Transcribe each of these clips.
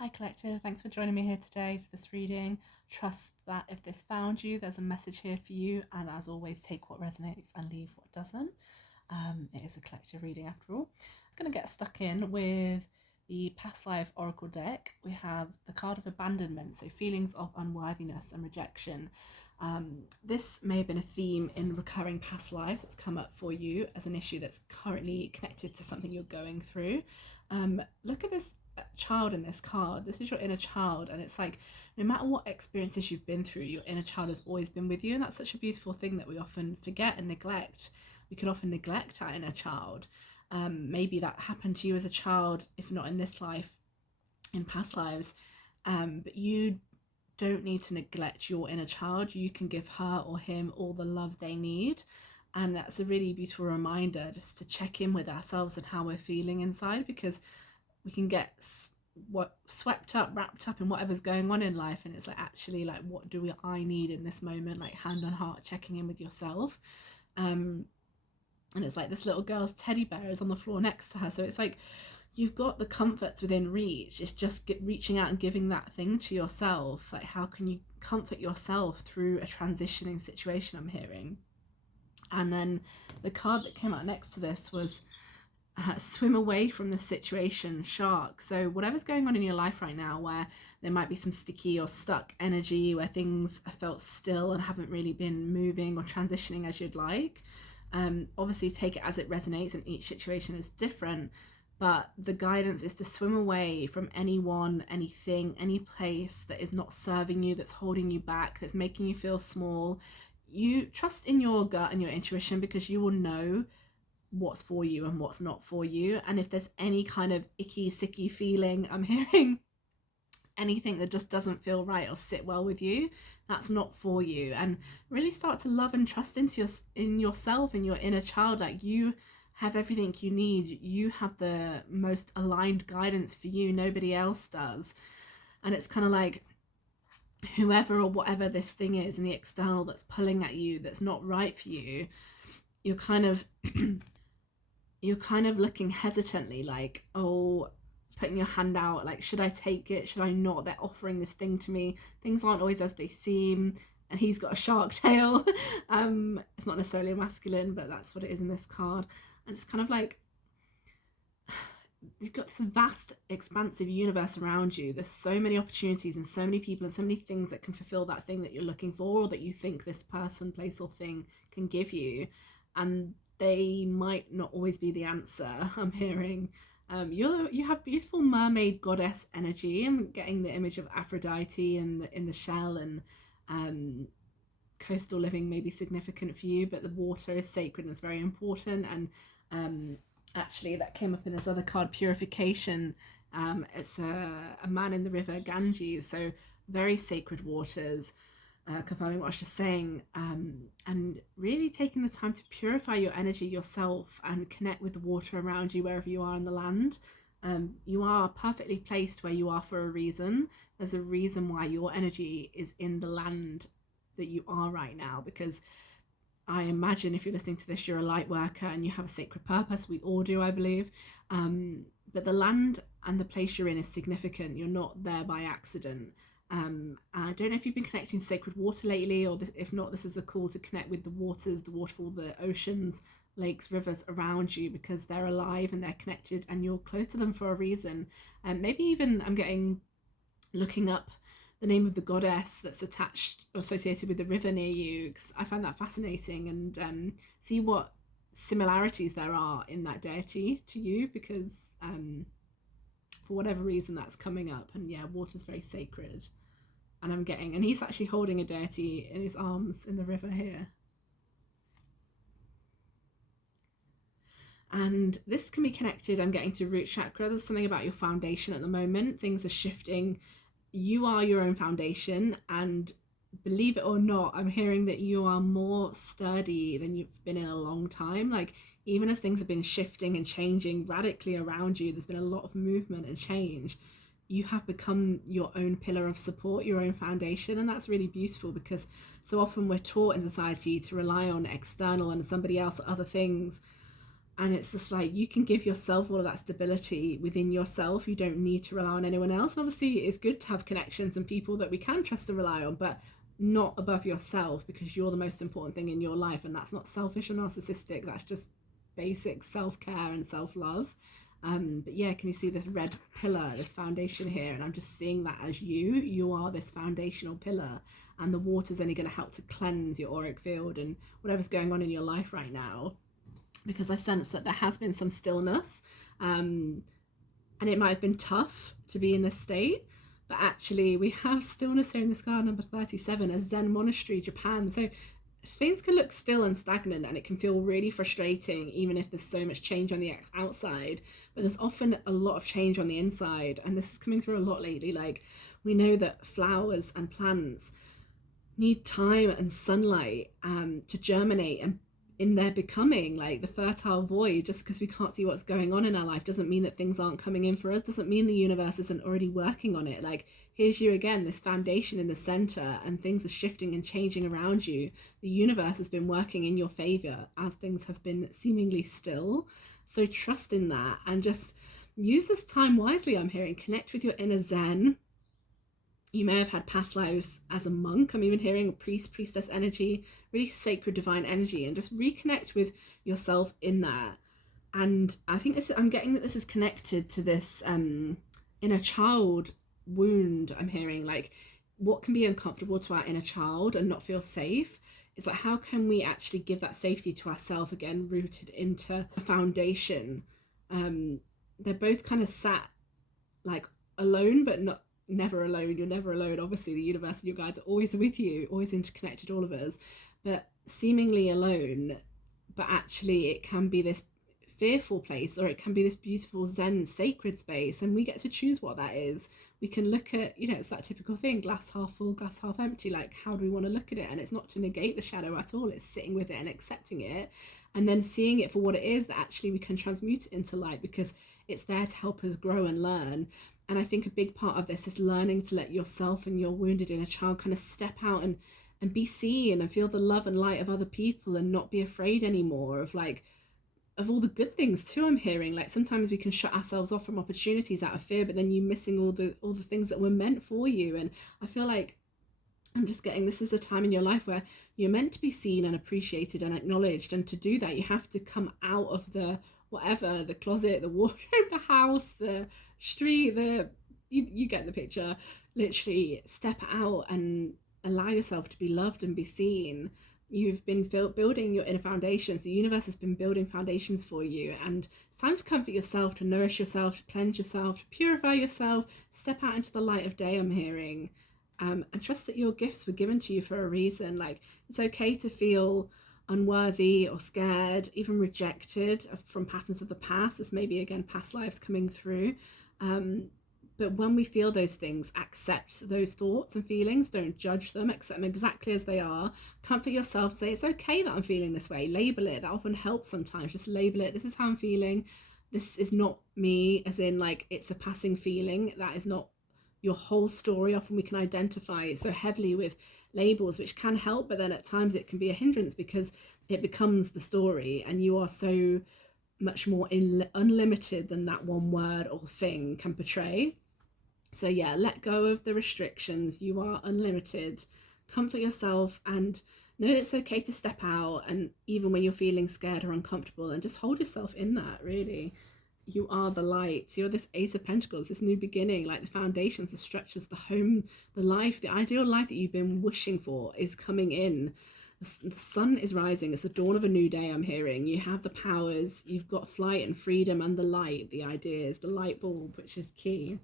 Hi Collective, thanks for joining me here today for this reading. Trust that if this found you, there's a message here for you, and as always, take what resonates and leave what doesn't. It is a collective reading after all. I'm going to get stuck in with the Past Life Oracle deck. We have the card of abandonment, so feelings of unworthiness and rejection. This may have been a theme in recurring past lives that's come up for you as an issue that's currently connected to something you're going through. Look at this child in this card. This is your inner child, and it's like no matter what experiences you've been through, your inner child has always been with you, and that's such a beautiful thing that we often forget and neglect. We can often neglect our inner child. Maybe that happened to you as a child, if not in this life, in past lives, but you don't need to neglect your inner child. You can give her or him all the love they need, and that's a really beautiful reminder just to check in with ourselves and how we're feeling inside, because we can get swept up, wrapped up in whatever's going on in life, and it's like, actually, like, what do I need in this moment? Like, hand on heart, checking in with yourself. And it's like this little girl's teddy bear is on the floor next to her, so it's like you've got the comforts within reach. It's just reaching out and giving that thing to yourself. Like, how can you comfort yourself through a transitioning situation, I'm hearing. And then the card that came out next to this was swim away from the situation, shark. So whatever's going on in your life right now, where there might be some sticky or stuck energy, where things are felt still and haven't really been moving or transitioning as you'd like, obviously take it as it resonates, and each situation is different, but the guidance is to swim away from anyone, anything, any place that is not serving you, that's holding you back, that's making you feel small. You trust in your gut and your intuition, because you will know what's for you and what's not for you. And if there's any kind of icky, sicky feeling, I'm hearing anything that just doesn't feel right or sit well with you, that's not for you. And really start to love and trust in yourself and your inner child. Like, you have everything you need. You have the most aligned guidance for you. Nobody else does. And it's kind of like, whoever or whatever this thing is in the external that's pulling at you, that's not right for you, you're kind of looking hesitantly, like, oh, putting your hand out, like, should I take it, should I not? They're offering this thing to me, things aren't always as they seem. And he's got a shark tail. It's not necessarily a masculine, but that's what it is in this card. And it's kind of like, you've got this vast expansive universe around you. There's so many opportunities and so many people and so many things that can fulfill that thing that you're looking for, or that you think this person, place, or thing can give you, and they might not always be the answer. I'm hearing you have beautiful mermaid goddess energy. I'm getting the image of Aphrodite in the shell, and coastal living may be significant for you, but the water is sacred and it's very important. And actually, that came up in this other card, purification. It's a man in the river Ganges, so very sacred waters. Confirming what I was just saying, and really taking the time to purify your energy yourself and connect with the water around you wherever you are in the land. You are perfectly placed where you are for a reason. There's a reason why your energy is in the land that you are right now, because I imagine if you're listening to this, you're a light worker and you have a sacred purpose. We all do, I believe. But the land and the place you're in is significant. You're not there by accident. I don't know if you've been connecting to sacred water lately, or if not, this is a call to connect with the waters, the waterfall, the oceans, lakes, rivers around you, because they're alive and they're connected and you're close to them for a reason. And maybe even I'm getting looking up the name of the goddess that's attached or associated with the river near you, because I find that fascinating, and see what similarities there are in that deity to you, because for whatever reason that's coming up. And yeah, water's very sacred. And he's actually holding a deity in his arms in the river here. And this can be connected, I'm getting, to root chakra. There's something about your foundation at the moment. Things are shifting. You are your own foundation, and believe it or not, I'm hearing that you are more sturdy than you've been in a long time. Like, even as things have been shifting and changing radically around you, there's been a lot of movement and change. You have become your own pillar of support, your own foundation, and that's really beautiful, because so often we're taught in society to rely on external and somebody else or other things, And it's just like, you can give yourself all of that stability within yourself. You don't need to rely on anyone else. And obviously it's good to have connections and people that we can trust and rely on, but not above yourself, because you're the most important thing in your life. And that's not selfish or narcissistic. That's just basic self-care and self-love. But yeah, can you see this red pillar, this foundation here? And I'm just seeing that as you are this foundational pillar, and the water's only going to help to cleanse your auric field and whatever's going on in your life right now. Because I sense that there has been some stillness, and it might have been tough to be in this state, but actually we have stillness here in this card number 37, a Zen monastery, Japan. So things can look still and stagnant, and it can feel really frustrating even if there's so much change on the outside, but there's often a lot of change on the inside. And this is coming through a lot lately. Like, we know that flowers and plants need time and sunlight to germinate and in their becoming, like the fertile void. Just because we can't see what's going on in our life doesn't mean that things aren't coming in for us, doesn't mean the universe isn't already working on it. Like, here's you again, this foundation in the center, and things are shifting and changing around you. The universe has been working in your favor as things have been seemingly still. So trust in that and just use this time wisely. I'm hearing connect with your inner Zen. You may have had past lives as a monk. I'm even hearing a priest, priestess energy, really sacred divine energy, and just reconnect with yourself in that. And I think I'm getting that this is connected to this inner child wound. I'm hearing, like, what can be uncomfortable to our inner child and not feel safe. It's like, how can we actually give that safety to ourselves, again rooted into a foundation. They're both kind of sat like alone, but never alone. You're never alone. Obviously the universe and your guides are always with you, always interconnected, all of us, but seemingly alone. But actually it can be this fearful place, or it can be this beautiful Zen sacred space, and we get to choose what that is. We can look at, it's that typical thing, glass half full, glass half empty. Like, how do we want to look at it? And it's not to negate the shadow at all. It's sitting with it and accepting it, and then seeing it for what it is, that actually we can transmute it into light, because it's there to help us grow and learn. And I think a big part of this is learning to let yourself and your wounded inner child kind of step out and be seen and feel the love and light of other people, and not be afraid anymore of all the good things too. I'm hearing, like, sometimes we can shut ourselves off from opportunities out of fear, but then you're missing all the things that were meant for you. And I feel like I'm just getting, this is a time in your life where you're meant to be seen and appreciated and acknowledged, and to do that you have to come out of the whatever, the closet, the wardrobe, the house, the street, you get the picture. Literally step out and allow yourself to be loved and be seen. You've been building your inner foundations. The universe has been building foundations for you, and it's time to comfort yourself, to nourish yourself, to cleanse yourself, to purify yourself. Step out into the light of day, I'm hearing, and trust that your gifts were given to you for a reason. Like, it's okay to feel unworthy or scared, even rejected from patterns of the past. This may be, again, past lives coming through. But when we feel those things, accept those thoughts and feelings. Don't judge them. Accept them exactly as they are. Comfort yourself. Say, it's okay that I'm feeling this way. Label it. That often helps sometimes. Just label it. This is how I'm feeling. This is not me, as in, like, it's a passing feeling. That is not your whole story. Often we can identify it so heavily with labels, which can help, but then at times it can be a hindrance, because it becomes the story, and you are so much more unlimited than that one word or thing can portray. So yeah, let go of the restrictions. You are unlimited. Comfort yourself and know that it's okay to step out, and even when you're feeling scared or uncomfortable, and just hold yourself in that. Really, you are the light. You're this Ace of Pentacles, this new beginning, like the foundations, the structures, the home, the life, the ideal life that you've been wishing for is coming in. The sun is rising. It's the dawn of a new day, I'm hearing. You have the powers. You've got flight and freedom and the light, the ideas, the light bulb, which is key.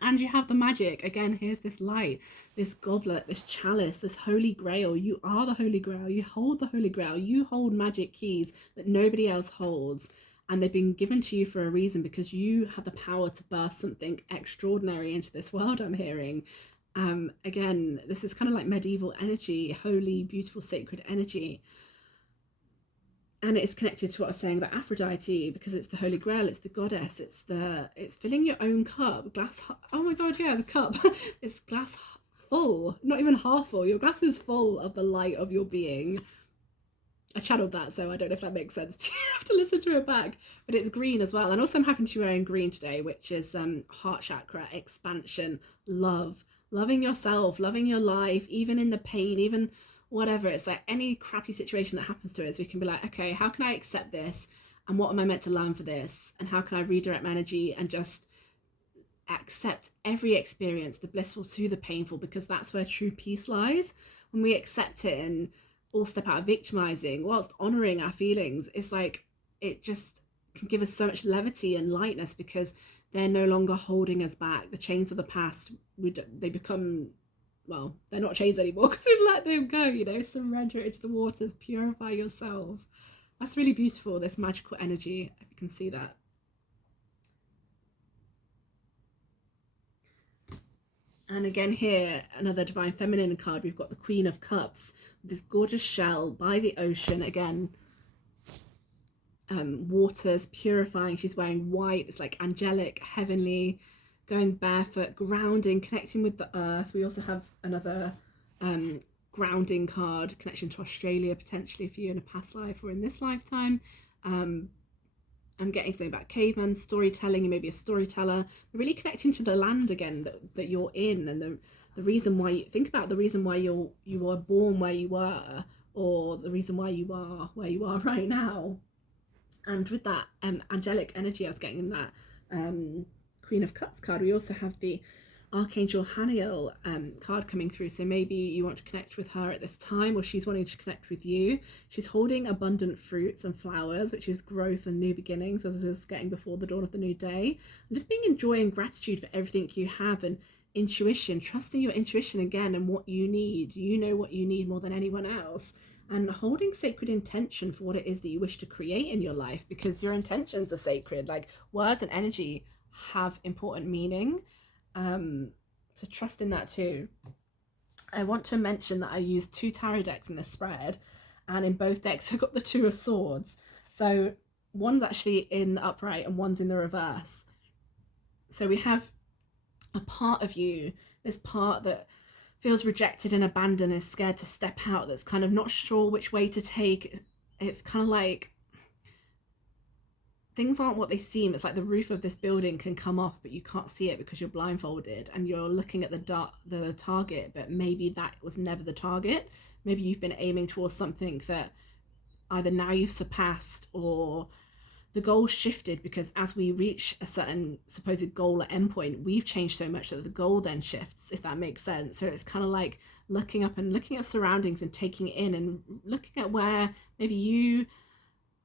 And you have the magic. Again, here's this light, this goblet, this chalice, this holy grail. You are the holy grail. You hold the holy grail. You hold magic keys that nobody else holds. And they've been given to you for a reason, because you have the power to birth something extraordinary into this world, I'm hearing. Again, this is kind of like medieval energy, holy, beautiful, sacred energy. And it's connected to what I was saying about Aphrodite, because it's the holy grail, it's the goddess, it's filling your own cup. Glass, oh my god, yeah, the cup. It's glass full, not even half full. Your glass is full of the light of your being. I channeled that, so I don't know if that makes sense. You have to listen to it back. But it's green as well. And also I'm happy to be wearing green today, which is heart chakra, expansion, love, loving yourself, loving your life, even in the pain, even whatever. It's like any crappy situation that happens to us, we can be like, okay, how can I accept this? And what am I meant to learn for this? And how can I redirect my energy and just accept every experience, the blissful to the painful, because that's where true peace lies. When we accept it and all step out of victimizing whilst honoring our feelings, it's like it just can give us so much levity and lightness because they're no longer holding us back. The chains of the past, they become, well, they're not chains anymore because we've let them go, you know. Surrender it into the waters, purify yourself. That's really beautiful, this magical energy, if you can see that. And again here, another Divine Feminine card, we've got the Queen of Cups, this gorgeous shell by the ocean, again, waters, purifying. She's wearing white, it's like angelic, heavenly, going barefoot, grounding, connecting with the earth. We also have another grounding card, connection to Australia, potentially if you're in a past life or in this lifetime. I'm getting something about cavemen, storytelling. You may be a storyteller, but really connecting to the land again that you're in, and the reason why think about the reason why you were born where you were, or the reason why you are where you are right now. And with that angelic energy I was getting in that Queen of Cups card, we also have the Archangel Haniel card coming through. So maybe you want to connect with her at this time, or she's wanting to connect with you. She's holding abundant fruits and flowers, which is growth and new beginnings, as I was getting before the dawn of the new day. And just being in joy and gratitude for everything you have, and intuition, trusting your intuition again and what you need. You know what you need more than anyone else. And holding sacred intention for what it is that you wish to create in your life, because your intentions are sacred. Like, words and energy have important meaning. So trust in that too. I want to mention that I used 2 tarot decks in this spread, and in both decks I got the 2 of Swords. So one's actually in the upright and one's in the reverse. So we have a part of you, this part that feels rejected and abandoned, is scared to step out, that's kind of not sure which way to take. It's kind of like things aren't what they seem. It's like the roof of this building can come off, but you can't see it because you're blindfolded and you're looking at the target, but maybe that was never the target. Maybe you've been aiming towards something that either now you've surpassed, or the goal shifted, because as we reach a certain supposed goal at endpoint, we've changed so much that the goal then shifts, if that makes sense. So it's kind of like looking up and looking at surroundings and taking it in, and looking at where maybe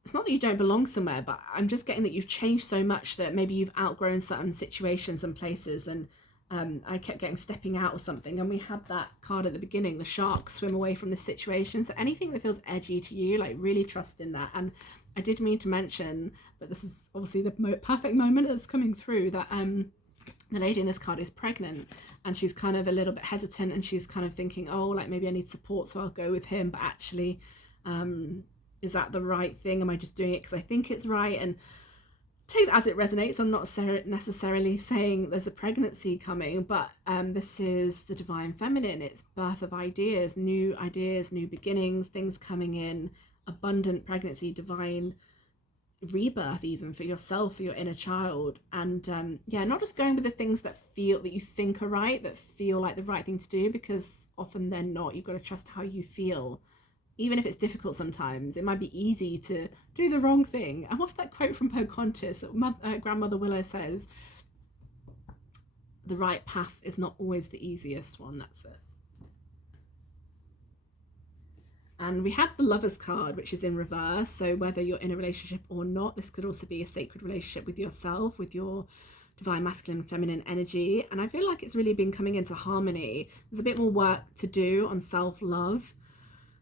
it's not that you don't belong somewhere, but I'm just getting that you've changed so much that maybe you've outgrown certain situations and places. And I kept getting stepping out or something. And we had that card at the beginning, the shark, swim away from this situation. So anything that feels edgy to you, like, really trust in that. And I did mean to mention, but this is obviously the perfect moment that's coming through, that the lady in this card is pregnant, and she's kind of a little bit hesitant, and she's kind of thinking, oh, like, maybe I need support, so I'll go with him. But actually, is that the right thing? Am I just doing it because I think it's right? And take it as it resonates. I'm not necessarily saying there's a pregnancy coming, but this is the Divine Feminine. It's birth of ideas, new beginnings, things coming in, abundant pregnancy, divine rebirth, even for yourself, for your inner child. And not just going with the things that you think are right, that feel like the right thing to do, because often they're not. You've got to trust how you feel. Even if it's difficult sometimes, it might be easy to do the wrong thing. And what's that quote from Pocahontas? Grandmother Willow says, the right path is not always the easiest one. That's it. And we have the Lover's card, which is in reverse. So whether you're in a relationship or not, this could also be a sacred relationship with yourself, with your divine masculine and feminine energy. And I feel like it's really been coming into harmony. There's a bit more work to do on self-love,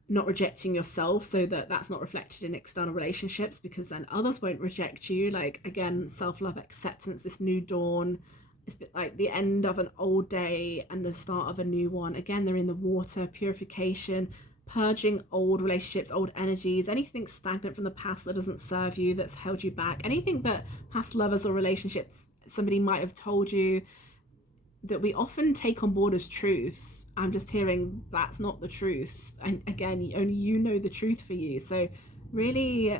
not rejecting yourself, so that that's not reflected in external relationships, because then others won't reject you. Like, again, self-love, acceptance, this new dawn. It's a bit like the end of an old day and the start of a new one. Again, they're in the water, purification, purging old relationships, old energies, anything stagnant from the past that doesn't serve you, that's held you back, anything that past lovers or relationships, somebody might have told you, that we often take on board as truth. I'm just hearing that's not the truth. And again, only you know the truth for you. So really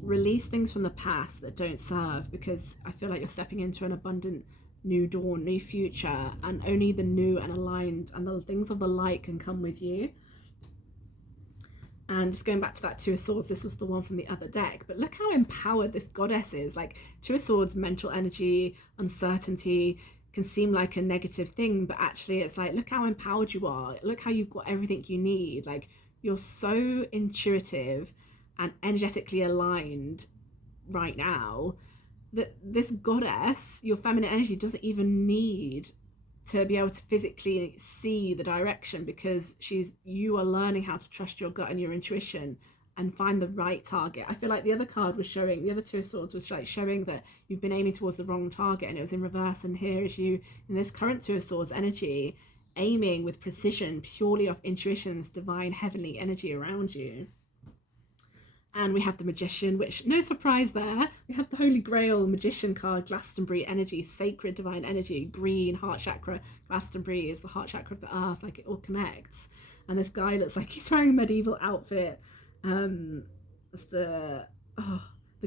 release things from the past that don't serve, because I feel like you're stepping into an abundant new dawn, new future, and only the new and aligned and the things of the light can come with you. And just going back to that Two of Swords, this was the one from the other deck, but look how empowered this goddess is. Like, Two of Swords, mental energy, uncertainty, can seem like a negative thing, but actually it's like, look how empowered you are. Look how you've got everything you need. Like, you're so intuitive and energetically aligned right now that this goddess, your feminine energy, doesn't even need to be able to physically see the direction, because you are learning how to trust your gut and your intuition and find the right target. I feel like the other card was showing, the other Two of Swords was like showing that you've been aiming towards the wrong target, and it was in reverse. And here is you in this current Two of Swords energy, aiming with precision, purely off intuition's divine heavenly energy around you. And we have the Magician, which, no surprise there. We have the Holy Grail Magician card, Glastonbury energy, sacred divine energy, green, heart chakra. Glastonbury is the heart chakra of the earth, like it all connects. And this guy looks like he's wearing a medieval outfit. It's the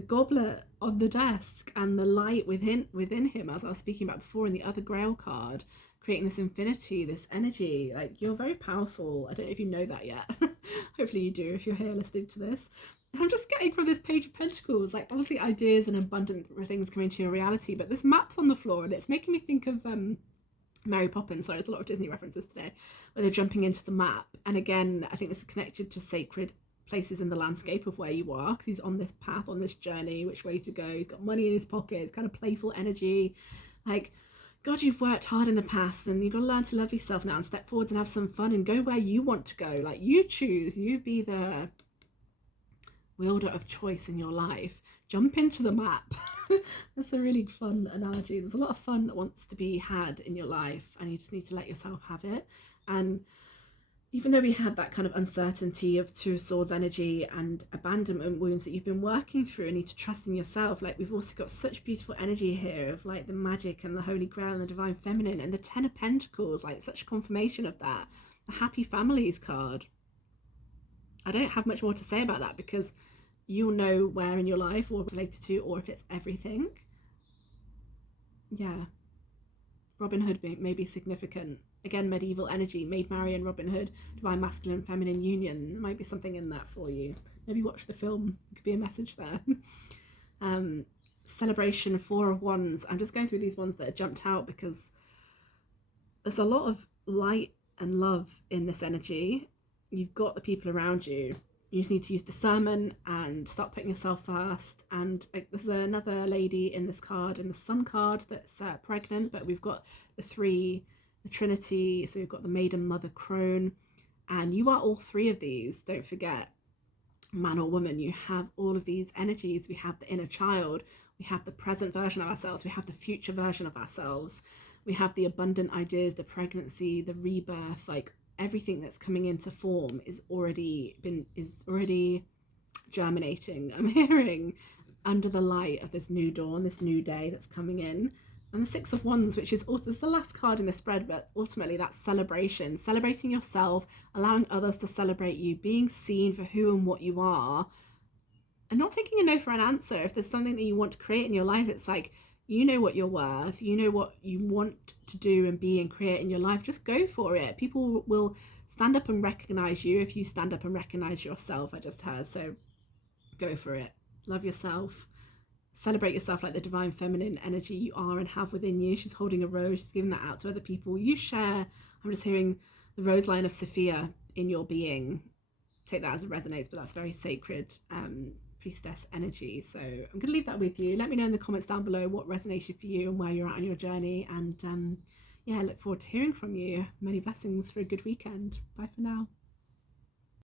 goblet on the desk, and the light within him, as I was speaking about before in the other Grail card, creating this infinity, this energy. Like, you're very powerful. I don't know if you know that yet. Hopefully you do if you're here listening to this. I'm just getting from this Page of Pentacles, like, obviously ideas and abundant things coming to your reality, but this map's on the floor and it's making me think of Mary Poppins. Sorry, there's a lot of Disney references today, where they're jumping into the map. And again, I think this is connected to sacred places in the landscape of where you are, because he's on this path, on this journey, which way to go. He's got money in his pocket. It's kind of playful energy. Like, God, you've worked hard in the past, and you've got to learn to love yourself now and step forwards and have some fun and go where you want to go. Like, you choose, you be the wielder of choice in your life. Jump into the map. That's a really fun analogy. There's a lot of fun that wants to be had in your life, and you just need to let yourself have it. And even though we had that kind of uncertainty of Two of Swords energy and abandonment wounds that you've been working through and need to trust in yourself, like, we've also got such beautiful energy here of like the magic and the Holy Grail and the Divine Feminine and the Ten of Pentacles, like such a confirmation of that. The Happy Families card. I don't have much more to say about that, because you'll know where in your life or related to, or if it's everything. Yeah. Robin Hood may be significant. Again, medieval energy, Maid Marian, Robin Hood, divine masculine feminine union. There might be something in that for you. Maybe watch the film. It could be a message there. Celebration, Four of Wands. I'm just going through these ones that are jumped out because there's a lot of light and love in this energy. You've got the people around you. You just need to use discernment and start putting yourself first. And there's another lady in this card, in the Sun card, that's pregnant, but we've got the Trinity. So we've got the Maiden, Mother, Crone, and you are all three of these. Don't forget, man or woman, you have all of these energies. We have the inner child, we have the present version of ourselves, we have the future version of ourselves, we have the abundant ideas, the pregnancy, the rebirth. Like, everything that's coming into form is already germinating. I'm hearing under the light of this new dawn, this new day that's coming in. And the Six of Wands, which is also the last card in the spread, but ultimately that's celebration, celebrating yourself, allowing others to celebrate you, being seen for who and what you are, and not taking a no for an answer. If there's something that you want to create in your life, it's like, you know what you're worth, you know what you want to do and be and create in your life. Just go for it. People will stand up and recognize you if you stand up and recognize yourself, I just heard. So go for it. Love yourself. Celebrate yourself like the divine feminine energy you are and have within you. She's holding a rose. She's giving that out to other people. You share. I'm just hearing the rose line of Sophia in your being. Take that as it resonates, but that's very sacred priestess energy. So I'm going to leave that with you. Let me know in the comments down below what resonated for you and where you're at on your journey. And yeah, I look forward to hearing from you. Many blessings for a good weekend. Bye for now.